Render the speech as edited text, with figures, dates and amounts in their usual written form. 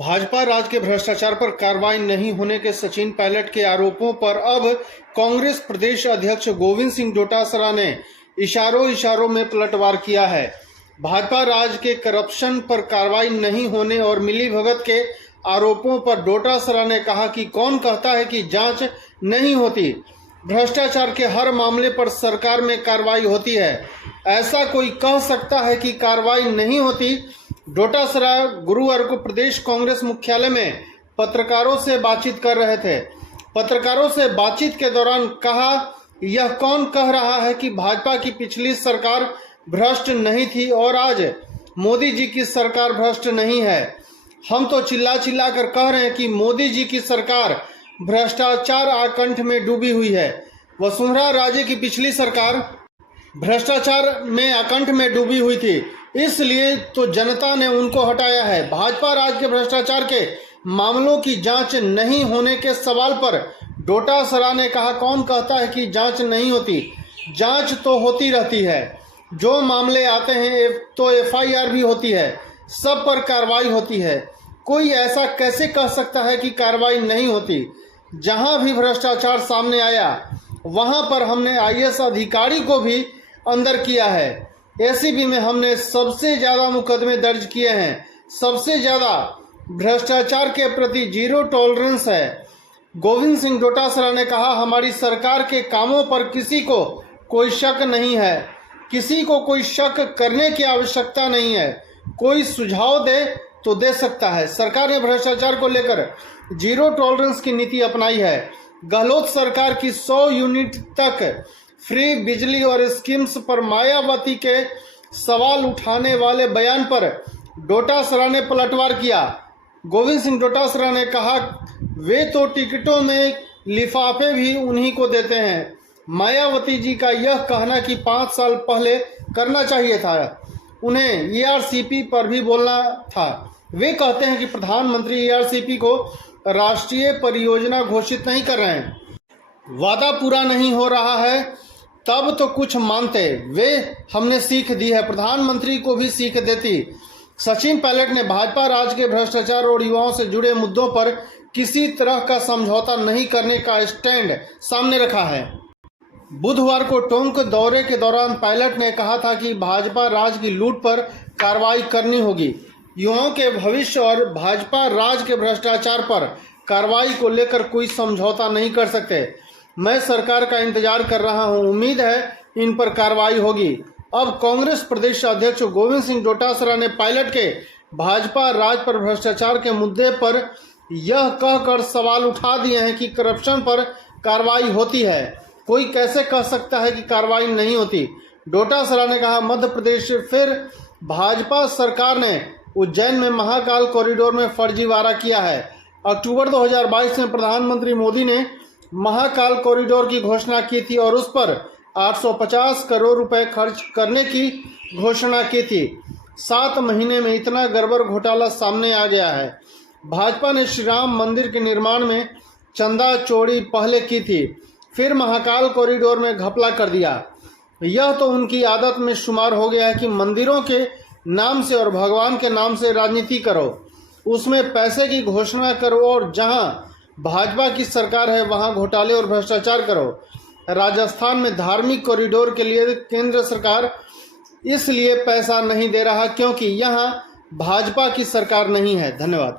भाजपा राज के भ्रष्टाचार पर कार्रवाई नहीं होने के सचिन पायलट के आरोपों पर अब कांग्रेस प्रदेश अध्यक्ष गोविंद सिंह डोटासरा ने इशारों में पलटवार किया है। भाजपा राज के करप्शन पर कार्रवाई नहीं होने और मिलीभगत के आरोपों पर डोटासरा ने कहा कि कौन कहता है कि जांच नहीं होती। भ्रष्टाचार के हर मामले पर सरकार में कार्रवाई होती है। ऐसा कोई कह सकता है कि कार्रवाई नहीं होती। डोटासरा गुरुवार को प्रदेश कांग्रेस मुख्यालय में पत्रकारों से बातचीत कर रहे थे। पत्रकारों से बातचीत के दौरान कहा, यह कौन कह रहा है कि भाजपा की पिछली सरकार भ्रष्ट नहीं थी और आज मोदी जी की सरकार भ्रष्ट नहीं है। हम तो चिल्ला कर कह रहे हैं कि मोदी जी की सरकार भ्रष्टाचार आकंठ में डूबी हुई है। वसुंधरा राजे की पिछली सरकार भ्रष्टाचार में आकंठ में डूबी हुई थी, इसलिए तो जनता ने उनको हटाया है। भाजपा राज के भ्रष्टाचार के मामलों की जांच नहीं होने के सवाल पर डोटासरा ने कहा, कौन कहता है कि जांच नहीं होती? जांच तो होती रहती है। जो मामले आते हैं तो एफआईआर भी होती है, सब पर कार्रवाई होती है। कोई ऐसा कैसे कह सकता है कि कार्रवाई नहीं होती? जहां भी भ्रष्टाचार सामने आया वहां पर हमने आईएएस अधिकारी को भी अंदर किया है। एसीबी में हमने सबसे ज्यादा मुकदमे दर्ज किए हैं। सबसे ज्यादा भ्रष्टाचार के प्रति जीरो टॉलरेंस है। गोविंद सिंह डोटासरा ने कहा, हमारी सरकार के कामों पर किसी को कोई शक नहीं है। किसी को कोई शक करने की आवश्यकता नहीं है। कोई सुझाव दे तो दे सकता है। सरकार ने भ्रष्टाचार को लेकर जीरो टॉलरेंस की नीति अपनाई है। गहलोत सरकार की 100 यूनिट तक फ्री बिजली और स्कीम्स पर मायावती के सवाल उठाने वाले बयान पर डोटासरा ने पलटवार किया। गोविंद सिंह डोटासरा ने कहा, वे तो टिकटों में लिफाफे भी उन्हीं को देते हैं। मायावती जी का यह कहना कि 5 साल पहले करना चाहिए था, उन्हें ईआरसीपी पर भी बोलना था। वे कहते हैं कि प्रधानमंत्री ईआरसीपी को राष्ट्रीय परियोजना घोषित नहीं कर रहे हैं। वादा पूरा नहीं हो रहा है तब तो कुछ मानते। वे हमने सीख दी है, प्रधानमंत्री को भी सीख देती। सचिन पायलट ने भाजपा राज के भ्रष्टाचार और युवाओं से जुड़े मुद्दों पर किसी तरह का समझौता नहीं करने का स्टैंड सामने रखा है। बुधवार को टोंक दौरे के दौरान पायलट ने कहा था कि भाजपा राज की लूट पर कार्रवाई करनी होगी। युवाओं के भविष्य और भाजपा राज के भ्रष्टाचार पर कार्रवाई को लेकर कोई समझौता नहीं कर सकते। मैं सरकार का इंतजार कर रहा हूं, उम्मीद है इन पर कार्रवाई होगी। अब कांग्रेस प्रदेश अध्यक्ष गोविंद सिंह डोटासरा ने पायलट के भाजपा राज पर भ्रष्टाचार के मुद्दे पर यह कहकर सवाल उठा दिए हैं कि करप्शन पर कार्रवाई होती है। कोई कैसे कह सकता है कि कार्रवाई नहीं होती? डोटासरा ने कहा, मध्य प्रदेश फिर भाजपा सरकार ने उज्जैन में महाकाल कॉरिडोर में फर्जीवाड़ा किया है। अक्टूबर 2022 में प्रधानमंत्री मोदी ने महाकाल कॉरिडोर की घोषणा की थी और उस पर 850 करोड़ रुपए खर्च करने की घोषणा की थी। 7 महीने में इतना गड़बड़ घोटाला सामने आ गया है। भाजपा ने श्री राम मंदिर के निर्माण में चंदा चोरी पहले की थी, फिर महाकाल कॉरिडोर में घपला कर दिया। यह तो उनकी आदत में शुमार हो गया है कि मंदिरों के नाम से और भगवान के नाम से राजनीति करो, उसमें पैसे की घोषणा करो और जहां भाजपा की सरकार है वहां घोटाले और भ्रष्टाचार करो। राजस्थान में धार्मिक कॉरिडोर के लिए केंद्र सरकार इसलिए पैसा नहीं दे रहा क्योंकि यहां भाजपा की सरकार नहीं है। धन्यवाद।